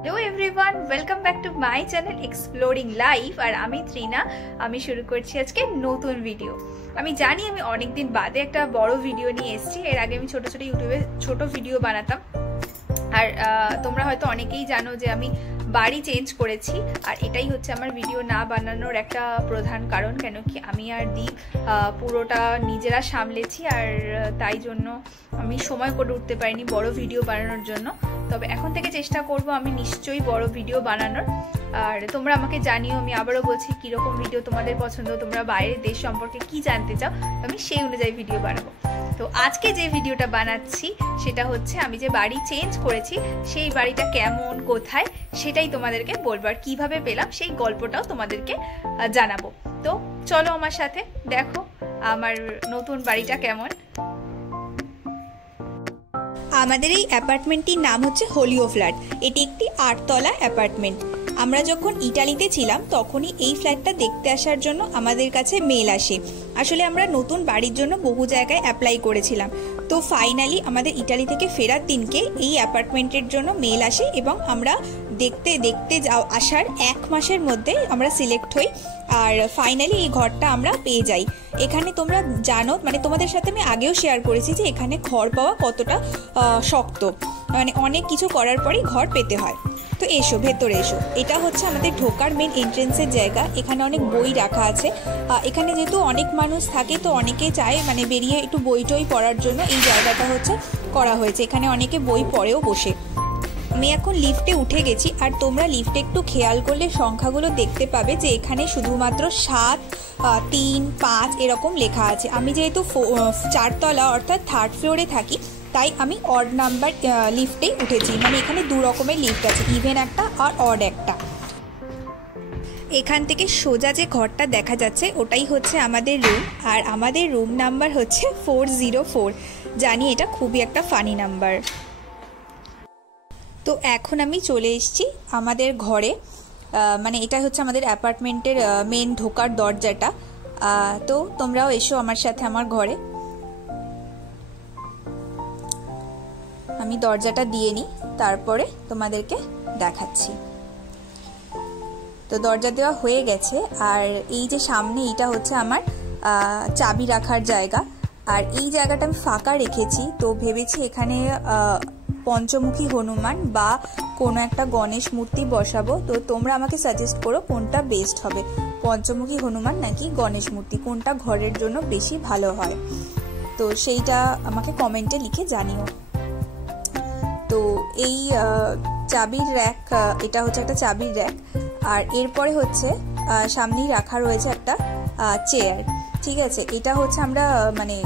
Hello everyone welcome back to my channel exploring life और আমি ত্রিনা আমি শুরু করছি আজকে নতুন ভিডিও। আমি জানি আমি অনেক দিন বাদে একটা বড় ভিডিও নিয়ে এসেছি। এর আগে আমি ছোট ছোট ইউটিউবে ছোট ভিডিও বানাতাম আর তোমরা হয়তো অনেকেই জানো যে আমি বাড়ি চেঞ্জ করেছি আর এটাই হচ্ছে আমার ভিডিও না বানানোর একটা প্রধান কারণ। কেন কি আমি আর দীপ পুরোটা নিজেরা সামলেছি আর তাই জন্য আমি সময় করে উঠতে পারিনি বড় ভিডিও বানানোর জন্য। তবে এখন থেকে চেষ্টা করব আমি নিশ্চয়ই বড় ভিডিও বানানোর। আর তোমরা আমাকে জানিও, আমি আবারও বলছি কীরকম ভিডিও তোমাদের পছন্দ, তোমরা বাইরের দেশ সম্পর্কে কি জানতে চাও, আমি সেই অনুযায়ী ভিডিও বানাবো। তো আজকে যে ভিডিওটা বানাচ্ছি সেটা হচ্ছে আমি যে বাড়ি চেঞ্জ করেছি সেই বাড়িটা কেমন কোথায় সেটাই তোমাদেরকে বলবো, আর কীভাবে পেলাম সেই গল্পটাও তোমাদেরকে জানাবো। তো চলো আমার সাথে দেখো আমার নতুন বাড়িটা কেমন। আমাদের এই অ্যাপার্টমেন্টটির নাম হচ্ছে হোলিও ফ্ল্যাট। এটি একটি 8 তলা অ্যাপার্টমেন্ট। আমরা যখন ইটালিতে ছিলাম তখনই এই ফ্ল্যাটটা দেখতে আসার জন্য আমাদের কাছে মেল আসে। আসলে আমরা নতুন বাড়ির জন্য বহু জায়গায় অ্যাপ্লাই করেছিলাম, তো ফাইনালি আমাদের ইটালি থেকে ফেরার দিনকে এই অ্যাপার্টমেন্টের জন্য মেল আসে এবং আমরা দেখতে দেখতে আসার 1 মাসের মধ্যে আমরা সিলেক্ট হই আর ফাইনালি এই ঘরটা আমরা পেয়ে যাই। এখানে তোমরা জানো, মানে তোমাদের সাথে আমি আগেও শেয়ার করেছি যে এখানে ঘর পাওয়া কতটা শক্ত, মানে অনেক কিছু করার পরেই ঘর পেতে হয়। তো এসো ভেতরে এসো। এটা হচ্ছে আমাদের ঢোকার মেন এন্ট্রেন্সের জায়গা। এখানে অনেক বই রাখা আছে। এখানে যেহেতু অনেক মানুষ থাকে তো অনেকে চায় মানে বেরিয়ে একটু বই টই পড়ার জন্য এই জায়গাটা হচ্ছে করা হয়েছে। এখানে অনেকে বই পড়েও বসে। আমি এখন লিফটে উঠে গেছি আর তোমরা লিফটে একটু খেয়াল করলে সংখ্যাগুলো দেখতে পাবে যে এখানে শুধুমাত্র 7, 3, 5 এরকম লেখা আছে। আমি যেহেতু 4 তলা অর্থাৎ 3rd ফ্লোরে থাকি তাই আমি অড নাম্বার লিফটেই উঠেছি। মানে এখানে 2 রকমের লিফট আছে, ইভেন একটা আর অড একটা। এখান থেকে সোজা যে ঘরটা দেখা যাচ্ছে ওটাই হচ্ছে আমাদের রুম আর আমাদের রুম নাম্বার হচ্ছে 404। জানি এটা খুবই একটা ফানি নাম্বার। তো এখন আমি চলে এসেছি আমাদের ঘরে, মানে এটা হচ্ছে আমাদের অ্যাপার্টমেন্টের মেন ঢোকার দরজাটা। তো তোমরাও এসো আমার সাথে আমার ঘরে। আমি দরজাটা দিয়ে নিই, তারপরে তোমাদেরকে দেখাচ্ছি। তো দরজা দেওয়া হয়ে গেছে আর এই যে সামনে এটা হচ্ছে আমার চাবি রাখার জায়গা আর এই জায়গাটা আমি ফাঁকা রেখেছি। তো ভেবেছি এখানে পঞ্চমুখী হনুমান বা কোনো একটা গণেশ মূর্তি বসাবো। তো তোমরা আমাকে সাজেস্ট করো কোনটা বেস্ট হবে, পঞ্চমুখী হনুমান নাকি গণেশ মূর্তি, কোনটা ঘরের জন্য বেশি ভালো হয়। তো সেইটা আমাকে কমেন্টে লিখে জানিও। তো এই চাবির র্যাক, এটা হচ্ছে একটা চাবির র্যাক আর এরপরে হচ্ছে সামনেই রাখা রয়েছে একটা চেয়ার। ঠিক আছে, এটা হচ্ছে আমরা মানে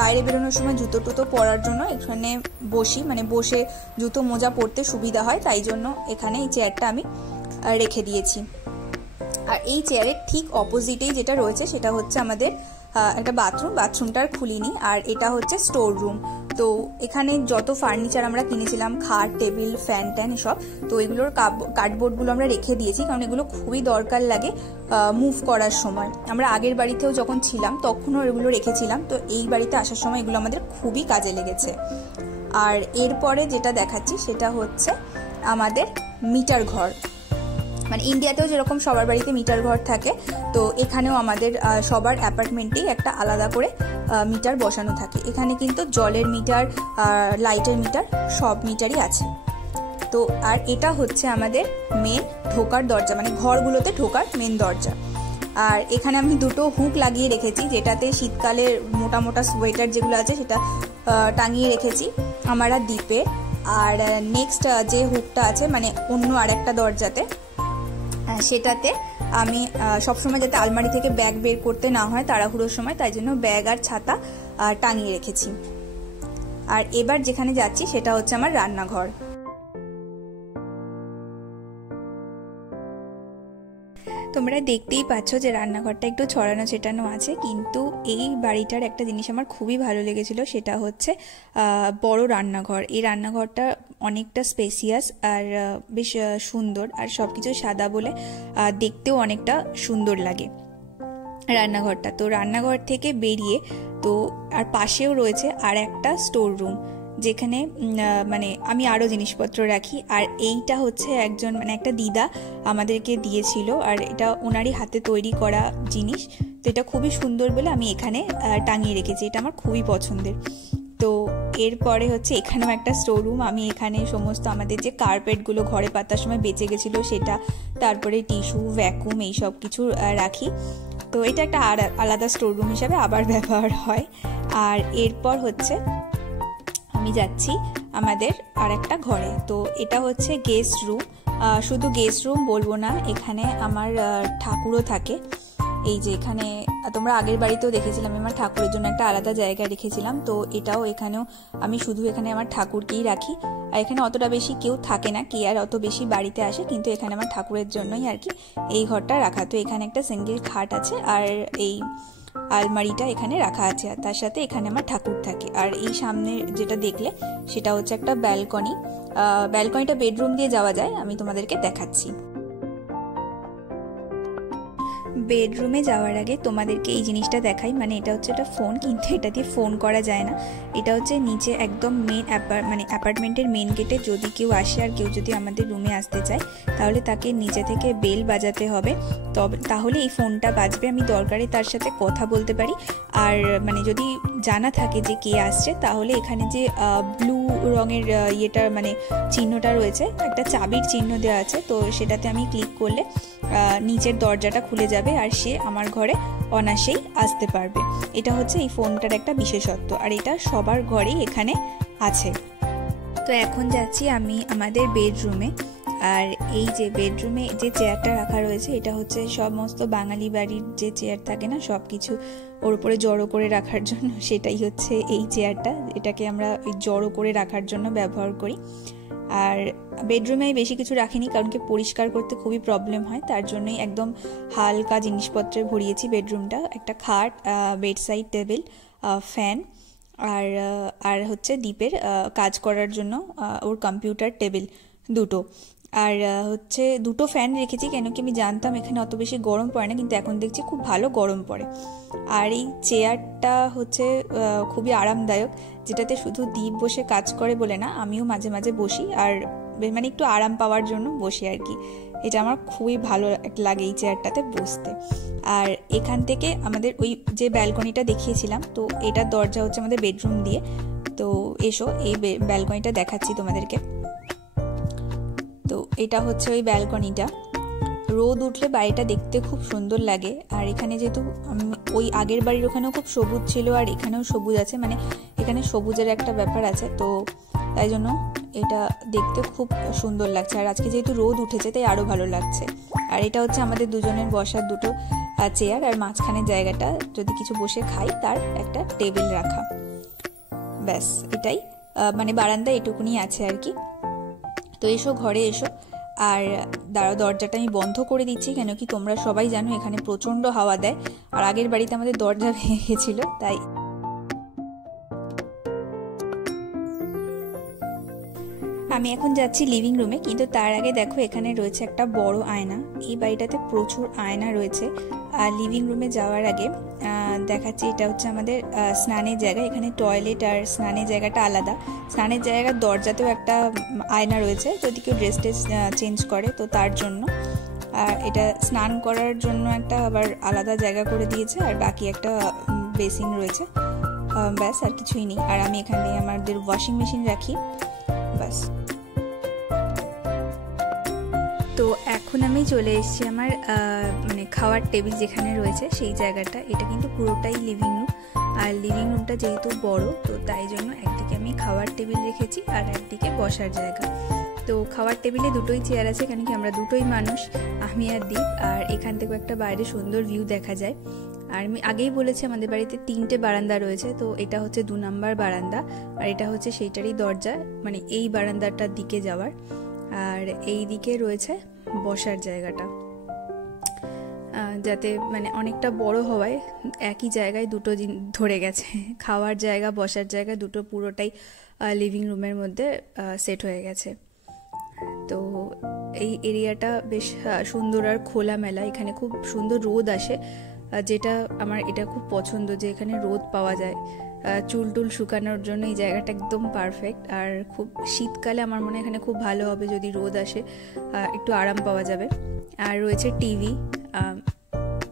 বাইরে বেরোনোর সময় জুতো টুতো পরার জন্য এখানে বসি, মানে বসে জুতো মোজা পরতে সুবিধা হয়, তাই জন্য এখানে এই চেয়ারটা আমি রেখে দিয়েছি। আর এই চেয়ারের ঠিক অপোজিটেই যেটা রয়েছে সেটা হচ্ছে আমাদের একটা বাথরুমটা আর খুলিনি। আর এটা হচ্ছে স্টোর রুম। তো এখানে যত ফার্নিচার আমরা কিনেছিলাম, খাট টেবিল ফ্যান ট্যান এসব, তো এগুলোর কার্ডবোর্ডগুলো আমরা রেখে দিয়েছি কারণ এগুলো খুবই দরকার লাগে মুভ করার সময়। আমরা আগের বাড়িতেও যখন ছিলাম তখনও এগুলো রেখেছিলাম, তো এই বাড়িতে আসার সময় এগুলো আমাদের খুবই কাজে লেগেছে। আর এরপরে যেটা দেখাচ্ছি সেটা হচ্ছে আমাদের মিটার ঘর। মানে ইন্ডিয়াতেও যেরকম সবার বাড়িতে মিটার ঘর থাকে, তো এখানেও আমাদের সবার অ্যাপার্টমেন্টেই একটা আলাদা করে মিটার বসানো থাকে। এখানে কিন্তু জলের মিটার, লাইটের মিটার, সব মিটারই আছে। তো আর এটা হচ্ছে আমাদের মেন ঢোকার দরজা, মানে ঘরগুলোতে ঢোকার মেন দরজা। আর এখানে আমি 2টো হুক লাগিয়ে রেখেছি, যেটাতে শীতকালে মোটা মোটা সোয়েটার যেগুলো আছে সেটা টাঙিয়ে রেখেছি আমার আর দ্বীপে। আর নেক্সট যে হুকটা আছে মানে অন্য আর একটা দরজাতে, সেটাতে আমি সবসময় যাতে আলমারি থেকে ব্যাগ বের করতে না হয় তাড়াহুড়োর সময়, তাই জন্য ব্যাগ আর ছাতা টাঙিয়ে রেখেছি। আর এবার যেখানে যাচ্ছি সেটা হচ্ছে আমার রান্নাঘর। তোমরা দেখতেই পাচ্ছ যে রান্নাঘরটা একটু ছড়ানো ছেটানো আছে, কিন্তু এই বাড়িটার একটা জিনিস আমার খুবই ভালো লেগেছিল, সেটা হচ্ছে বড় রান্নাঘর। এই রান্নাঘরটা অনেকটা স্পেসিয়াস আর বেশ সুন্দর, আর সব কিছু সাদা বলে দেখতেও অনেকটা সুন্দর লাগে রান্নাঘরটা। তো রান্নাঘর থেকে বেরিয়ে তো আর পাশেও রয়েছে আর একটা স্টোর রুম, যেখানে মানে আমি আরও জিনিসপত্র রাখি। আর এইটা হচ্ছে একজন মানে একটা দিদা আমাদেরকে দিয়েছিল, আর এটা ওনারই হাতে তৈরি করা জিনিস। তো এটা খুবই সুন্দর বলে আমি এখানে টাঙিয়ে রেখেছি, এটা আমার খুবই পছন্দের। তো এরপরে হচ্ছে এখানেও একটা স্টোররুম, আমি এখানে সমস্ত আমাদের যে কার্পেটগুলো ঘরে পাতার সময় বেঁচে গেছিলো সেটা, তারপরে টিস্যু, ভ্যাকুম, এই সব কিছু রাখি। তো এটা একটা আলাদা স্টোররুম হিসাবে আবার ব্যবহার হয়। আর এরপর হচ্ছে আমি যাচ্ছি আমাদের আর একটা ঘরে। তো এটা হচ্ছে গেস্ট রুম। শুধু গেস্ট রুম বলবো না, এখানে আমার ঠাকুরও থাকে। এই যে এখানে তোমরা আগের বাড়িতেও দেখেছিলাম আমার ঠাকুরের জন্য একটা আলাদা জায়গা রেখেছিলাম, তো এটাও এখানেও আমি শুধু এখানে আমার ঠাকুরকেই রাখি। আর এখানে অতটা বেশি কেউ থাকে না, কে আর অত বেশি বাড়িতে আসে, কিন্তু এখানে আমার ঠাকুরের জন্যই আর কি এই ঘরটা রাখা। তো এখানে একটা সিঙ্গেল খাট আছে, আর এই আলমারিটা এখানে রাখা আছে, আর তার সাথে এখানে আমার ঠাকুর থাকে। আর এই সামনে যেটা দেখলে সেটা হচ্ছে একটা ব্যালকনি। ব্যালকনিটা বেডরুম দিয়ে যাওয়া যায়, আমি তোমাদেরকে দেখাচ্ছি। বেডরুমে যাওয়ার আগে তোমাদেরকে এই জিনিসটা দেখাই, মানে এটা হচ্ছে একটা ফোন, কিন্তু এটা দিয়ে ফোন করা যায় না। এটা হচ্ছে নিচে একদম মেন মানে অ্যাপার্টমেন্টের মেন গেটে যদি কেউ আসে আর কেউ যদি আমাদের রুমে আসতে চায় তাহলে তাকে নিচে থেকে বেল বাজাতে হবে, তাহলে এই ফোনটা বাজবে, আমি দরকারে তার সাথে কথা বলতে পারি। আর মানে যদি জানা থাকে যে কে আসছে তাহলে এখানে যে ব্লু রঙের ইয়েটা মানে চিহ্নটা রয়েছে, একটা চাবির চিহ্ন দেওয়া আছে, তো সেটাতে আমি ক্লিক করলে নিচের দরজাটা খুলে যাবে আর সে আমার ঘরে অনায়াসেই আসতে পারবে। এটা হচ্ছে এই ফোনটার একটা বিশেষত্ব, আর এটা সবার ঘরেই এখানে আছে। তো এখন যাচ্ছি আমি আমাদের বেডরুমে। আর এই যে বেডরুমে যে চেয়ারটা রাখা রয়েছে এটা হচ্ছে সমস্ত বাঙালি বাড়ির যে চেয়ার থাকে না, সব কিছু ওর উপরে জড়ো করে রাখার জন্য, সেটাই হচ্ছে এই চেয়ারটা। এটাকে আমরা জড়ো করে রাখার জন্য ব্যবহার করি। আর বেডরুমে বেশি কিছু রাখিনি, কারণ কি পরিষ্কার করতে খুবই প্রবলেম হয়, তার জন্যই একদম হালকা জিনিসপত্রে ভরিয়েছি বেডরুমটা। একটা খাট, বেডসাইড টেবিল, ফ্যান, আর হচ্ছে দীপের কাজ করার জন্য ওর কম্পিউটার টেবিল দুটো। আর হচ্ছে দুটো ফ্যান রেখেছি, কেন কি আমি জানতাম এখানে অত বেশি গরম পড়ে না, কিন্তু এখন দেখছি খুব ভালো গরম পড়ে। আর এই চেয়ারটা হচ্ছে খুবই আরামদায়ক, যেটাতে শুধু দীপ বসে কাজ করে বলে না, আমিও মাঝে মাঝে বসি, আর মানে একটু আরাম পাওয়ার জন্য বসি আর কি। এটা আমার খুবই ভালো লাগে এই চেয়ারটাতে বসতে। আর এখান থেকে আমাদের ওই যে ব্যালকনিটা দেখিয়েছিলাম, তো এটার দরজা হচ্ছে আমাদের বেডরুম দিয়ে। তো এসো এই ব্যালকনিটা দেখাচ্ছি তোমাদেরকে। তো এটা হচ্ছে ওই ব্যালকনিটা, রোদ উঠলে বাড়িটা দেখতে খুব সুন্দর লাগে। আর এখানে যেহেতু ওই আগের বাড়ির ওখানেও খুব সবুজ ছিল, আর এখানেও সবুজ আছে, মানে এখানে সবুজের একটা ব্যাপার আছে, তো তাই জন্য এটা দেখতে খুব সুন্দর লাগছে। আর আজকে যেহেতু রোদ উঠেছে তাই আরও ভালো লাগছে। আর এটা হচ্ছে আমাদের দুজনের বসার দুটো চেয়ার, আর মাঝখানের জায়গাটা যদি কিছু বসে খাই তার একটা টেবিল রাখা, ব্যাস এটাই। মানে বারান্দা এটুকুনি আছে আর কি। তো এসো ঘরে এসো। আর দরজাটা আমি বন্ধ করে দিচ্ছি, কেন কি তোমরা সবাই জানো এখানে প্রচণ্ড হাওয়া দেয়, আর আগের বাড়িতে আমাদের দরজা ভেঙে গেছিল, তাই। আমি এখন যাচ্ছি লিভিং রুমে, কিন্তু তার আগে দেখো এখানে রয়েছে একটা বড় আয়না। এই বাড়িটাতে প্রচুর আয়না রয়েছে। আর লিভিং রুমে যাওয়ার আগে দেখাচ্ছি, এটা হচ্ছে আমাদের স্নানের জায়গা। এখানে টয়লেট আর স্নানের জায়গাটা আলাদা। স্নানের জায়গার দরজাতেও একটা আয়না রয়েছে, যদি কেউ ড্রেস চেঞ্জ করে তো তার জন্য। আর এটা স্নান করার জন্য একটা আবার আলাদা জায়গা করে দিয়েছে, আর বাকি একটা বেসিন রয়েছে, ব্যাস আর কিছুই নেই। আর আমি এখানে আমাদের ওয়াশিং মেশিন রাখি, ব্যাস। তো এখন আমি চলে এসেছি আমার মানে খাওয়ার টেবিল যেখানে রয়েছে সেই জায়গাটা। এটা কিন্তু পুরোটাই লিভিং রুম, আর লিভিং রুমটা যেহেতু বড়, তো তাই জন্য একদিকে আমি খাওয়ার টেবিল রেখেছি আর একদিকে বসার জায়গা। তো খাওয়ার টেবিলে দুটোই চেয়ার আছে, কেন কি আমরা দুটোই মানুষ, আমি আর দীপ। আর এখান থেকেও একটা বাইরে সুন্দর ভিউ দেখা যায়। আর আমি আগেই বলেছি আমাদের বাড়িতে 3টে বারান্দা রয়েছে, তো এটা হচ্ছে 2 নম্বর বারান্দা, আর এটা হচ্ছে সেইটারই দরজা, মানে এই বারান্দাটার দিকে যাওয়ার। আর এই দিকে রয়েছে বসার জায়গাটা, যাতে মানে অনেকটা বড় হওয়ায় একই জায়গায় দুটো ধরে গেছে, খাওয়ার জায়গা বসার জায়গা দুটো পুরোটাই লিভিং রুমের মধ্যে সেট হয়ে গেছে। তো এই এরিয়াটা বেশ সুন্দর আর খোলামেলা, এখানে খুব সুন্দর রোদ আসে, যেটা আমার এটা খুব পছন্দ যে এখানে রোদ পাওয়া যায়। চুল টুল শুকানোর জন্য এই জায়গাটা একদম পারফেক্ট। আর খুব শীতকালে আমার মনে হয় এখানে খুব ভালো হবে, যদি রোদ আসে একটু আরাম পাওয়া যাবে। আর রয়েছে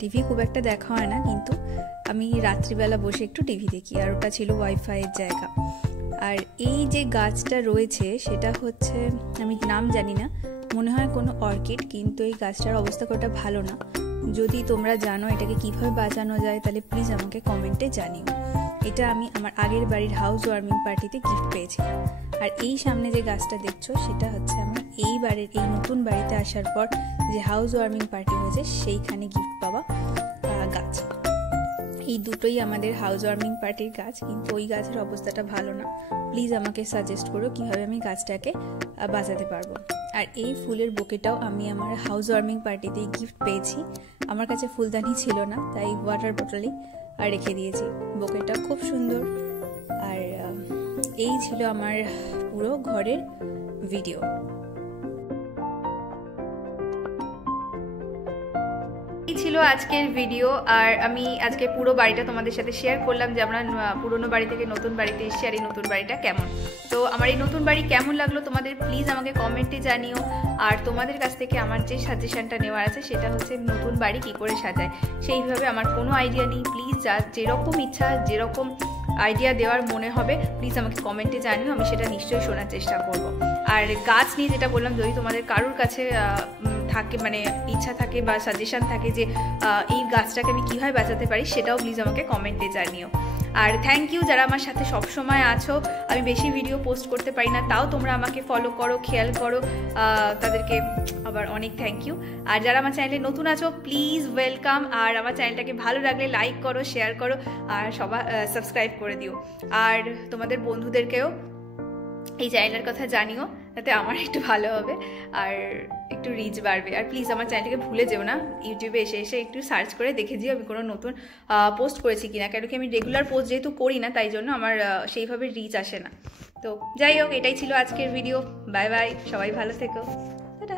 টিভি খুব একটা দেখা হয় না, কিন্তু আমি রাত্রিবেলা বসে একটু টিভি দেখি। আর ওটা ছিল ওয়াইফাইয়ের জায়গা। আর এই যে গাছটা রয়েছে সেটা হচ্ছে, আমি নাম জানি না, মনে হয় কোনো অর্কিড, কিন্তু এই গাছটার অবস্থা খুব একটা ভালো না। যদি তোমরা জানো এটাকে কিভাবে বাঁচানো যায় তাহলে প্লিজ আমাকে কমেন্টে জানিও। এটা আমি আমার আগের বাড়ির হাউস ওয়ার্মিং পার্টিতে গিফট পেয়েছিলাম। আর এই সামনে যে গাছটা দেখছো সেটা হচ্ছে আমার এই নতুন বাড়িতে আসার পর যে হাউস ওয়ার্মিং পার্টি হয়েছে সেইখানে গিফট পাওয়া গাছ। এই দুটোই আমাদের হাউস ওয়ার্মিং পার্টির গাছ, কিন্তু ওই গাছের অবস্থাটা ভালো না। প্লিজ আমাকে সাজেস্ট করো কীভাবে আমি গাছটাকে বাঁচাতে পারবো। আর এই ফুলের বুকেটাও আমি আমার হাউস ওয়ার্মিং পার্টিতেই গিফট পেয়েছি। আমার কাছে ফুলদানি ছিল না, তাই ওয়াটার বোতলেই রেখে দিয়েছি। বুকেটা খুব সুন্দর। আর এই ছিল আমার পুরো ঘরের ভিডিও। ছিল আজকের ভিডিও। আর আমি আজকে পুরো বাড়িটা তোমাদের সাথে শেয়ার করলাম যে আমরা পুরোনো বাড়ি থেকে নতুন বাড়িতে এসেছি। আর এই নতুন বাড়িটা কেমন, তো আমার এই নতুন বাড়ি কেমন লাগলো তোমাদের প্লিজ আমাকে কমেন্টে জানিও। আর তোমাদের কাছ থেকে আমার যে সাজেশনটা নেওয়ার আছে সেটা হচ্ছে নতুন বাড়ি কী করে সাজায়, সেইভাবে আমার কোনো আইডিয়া নেই। প্লিজ যেরকম ইচ্ছা, যেরকম আইডিয়া দেওয়ার মনে হবে প্লিজ আমাকে কমেন্টে জানিও, আমি সেটা নিশ্চয়ই শোনার চেষ্টা করব। আর গাছ নিয়ে যেটা বললাম, যদি তোমাদের কারোর কাছে থাকে মানে ইচ্ছা থাকে বা সাজেশন থাকে যে এই গাছটাকে আমি কীভাবে বাঁচাতে পারি, সেটাও প্লিজ আমাকে কমেন্টে জানিও। আর থ্যাংক ইউ যারা আমার সাথে সবসময় আছো। আমি বেশি ভিডিও পোস্ট করতে পারি না, তাও তোমরা আমাকে ফলো করো, খেয়াল করো, তাদেরকে আবার অনেক থ্যাংক ইউ। আর যারা আমার চ্যানেলে নতুন আছো প্লিজ ওয়েলকাম। আর আমার চ্যানেলটাকে ভালো লাগলে লাইক করো, শেয়ার করো, আর সবাই সাবস্ক্রাইব করে দিও। আর তোমাদের বন্ধুদেরকেও এই চ্যানেলের কথা জানিও, তাতে আমার একটু ভালো হবে আর একটু রিচ বাড়বে। আর প্লিজ আমার চ্যানেলটাকে ভুলে যেও না, ইউটিউবে এসে একটু সার্চ করে দেখে দিও আমি কোনো নতুন পোস্ট করেছি কিনা, কেন কি আমি রেগুলার পোস্ট যেহেতু করি না তাই জন্য আমার সেইভাবে রিচ আসে না। তো যাই হোক, এটাই ছিল আজকের ভিডিও। বাই বাই, সবাই ভালো থেকো, টাটা।